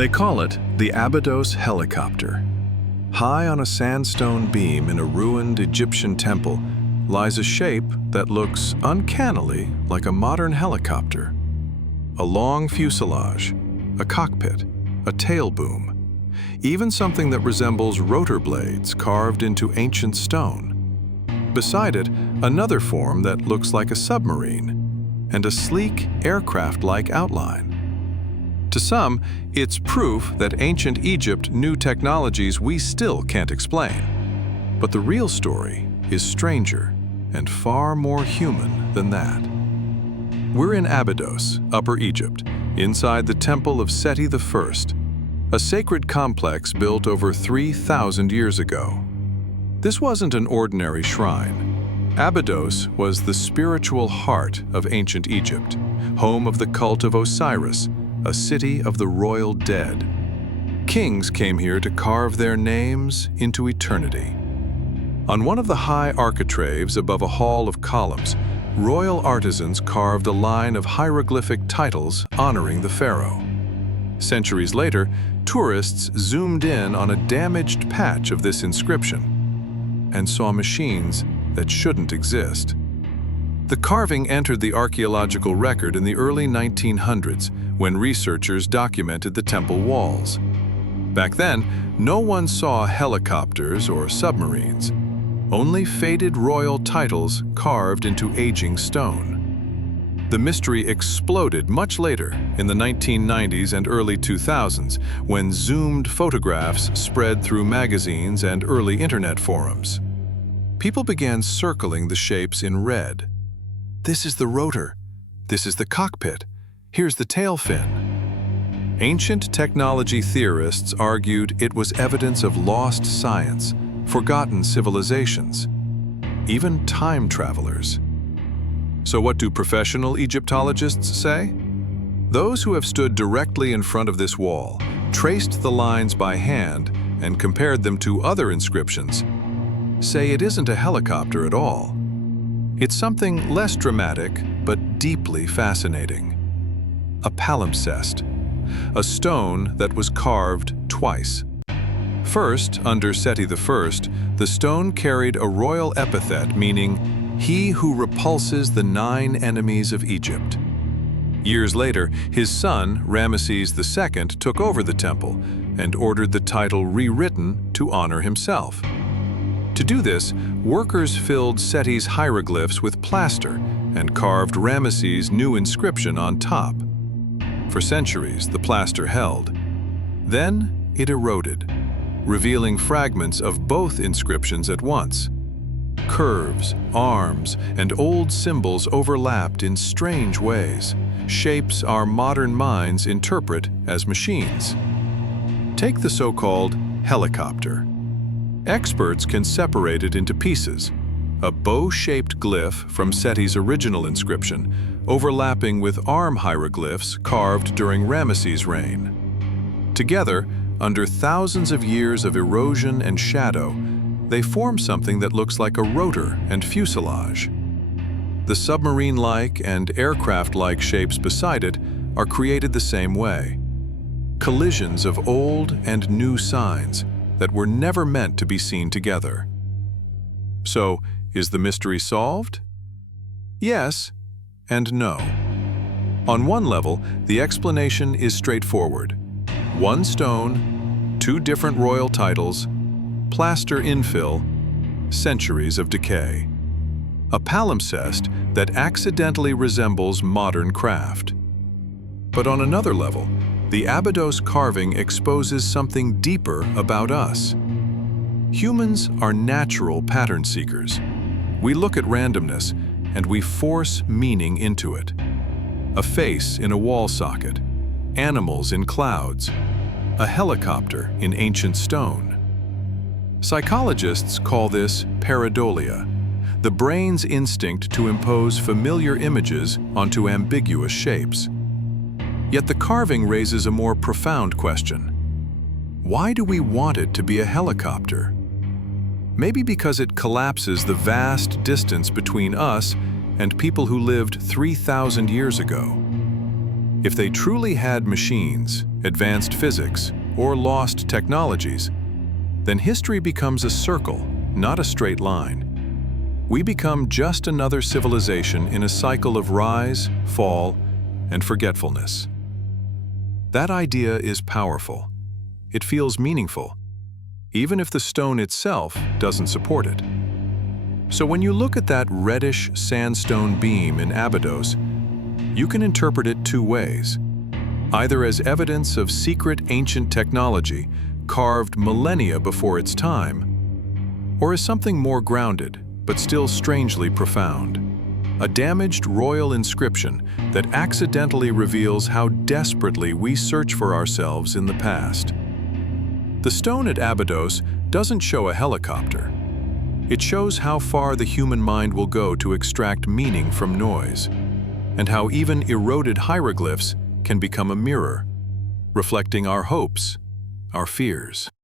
They call it the Abydos helicopter. High on a sandstone beam in a ruined Egyptian temple lies a shape that looks uncannily like a modern helicopter. A long fuselage, a cockpit, a tail boom, even something that resembles rotor blades carved into ancient stone. Beside it, another form that looks like a submarine, and a sleek, aircraft-like outline. To some, it's proof that ancient Egypt knew technologies we still can't explain. But the real story is stranger and far more human than that. We're in Abydos, Upper Egypt, inside the Temple of Seti I, a sacred complex built over 3,000 years ago. This wasn't an ordinary shrine. Abydos was the spiritual heart of ancient Egypt, home of the cult of Osiris, a city of the royal dead. Kings came here to carve their names into eternity. On one of the high architraves above a hall of columns, royal artisans carved a line of hieroglyphic titles honoring the pharaoh. Centuries later, tourists zoomed in on a damaged patch of this inscription and saw machines that shouldn't exist. The carving entered the archaeological record in the early 1900s when researchers documented the temple walls. Back then, no one saw helicopters or submarines, only faded royal titles carved into aging stone. The mystery exploded much later in the 1990s and early 2000s when zoomed photographs spread through magazines and early internet forums. People began circling the shapes in red. This is the rotor. This is the cockpit. Here's the tail fin. Ancient technology theorists argued it was evidence of lost science, forgotten civilizations, even time travelers. So what do professional Egyptologists say? Those who have stood directly in front of this wall, traced the lines by hand, and compared them to other inscriptions, say it isn't a helicopter at all. It's something less dramatic, but deeply fascinating. A palimpsest, a stone that was carved twice. First, under Seti I, the stone carried a royal epithet meaning, "He who repulses the 9 enemies of Egypt." Years later, his son, Ramesses II, took over the temple and ordered the title rewritten to honor himself. To do this, workers filled Seti's hieroglyphs with plaster and carved Ramesses' new inscription on top. For centuries, the plaster held. Then it eroded, revealing fragments of both inscriptions at once. Curves, arms, and old symbols overlapped in strange ways, shapes our modern minds interpret as machines. Take the so-called helicopter. Experts can separate it into pieces, a bow-shaped glyph from Seti's original inscription, overlapping with arm hieroglyphs carved during Ramesses' reign. Together, under thousands of years of erosion and shadow, they form something that looks like a rotor and fuselage. The submarine-like and aircraft-like shapes beside it are created the same way. Collisions of old and new signs that were never meant to be seen together. So, is the mystery solved? Yes and no. On one level, the explanation is straightforward. One stone, 2 different royal titles, plaster infill, centuries of decay. A palimpsest that accidentally resembles modern craft. But on another level, the Abydos carving exposes something deeper about us. Humans are natural pattern seekers. We look at randomness and we force meaning into it. A face in a wall socket, animals in clouds, a helicopter in ancient stone. Psychologists call this pareidolia, the brain's instinct to impose familiar images onto ambiguous shapes. Yet the carving raises a more profound question. Why do we want it to be a helicopter? Maybe because it collapses the vast distance between us and people who lived 3,000 years ago. If they truly had machines, advanced physics, or lost technologies, then history becomes a circle, not a straight line. We become just another civilization in a cycle of rise, fall, and forgetfulness. That idea is powerful. It feels meaningful, even if the stone itself doesn't support it. So when you look at that reddish sandstone beam in Abydos, you can interpret it two ways, either as evidence of secret ancient technology carved millennia before its time, or as something more grounded, but still strangely profound. A damaged royal inscription that accidentally reveals how desperately we search for ourselves in the past. The stone at Abydos doesn't show a helicopter. It shows how far the human mind will go to extract meaning from noise, and how even eroded hieroglyphs can become a mirror, reflecting our hopes, our fears.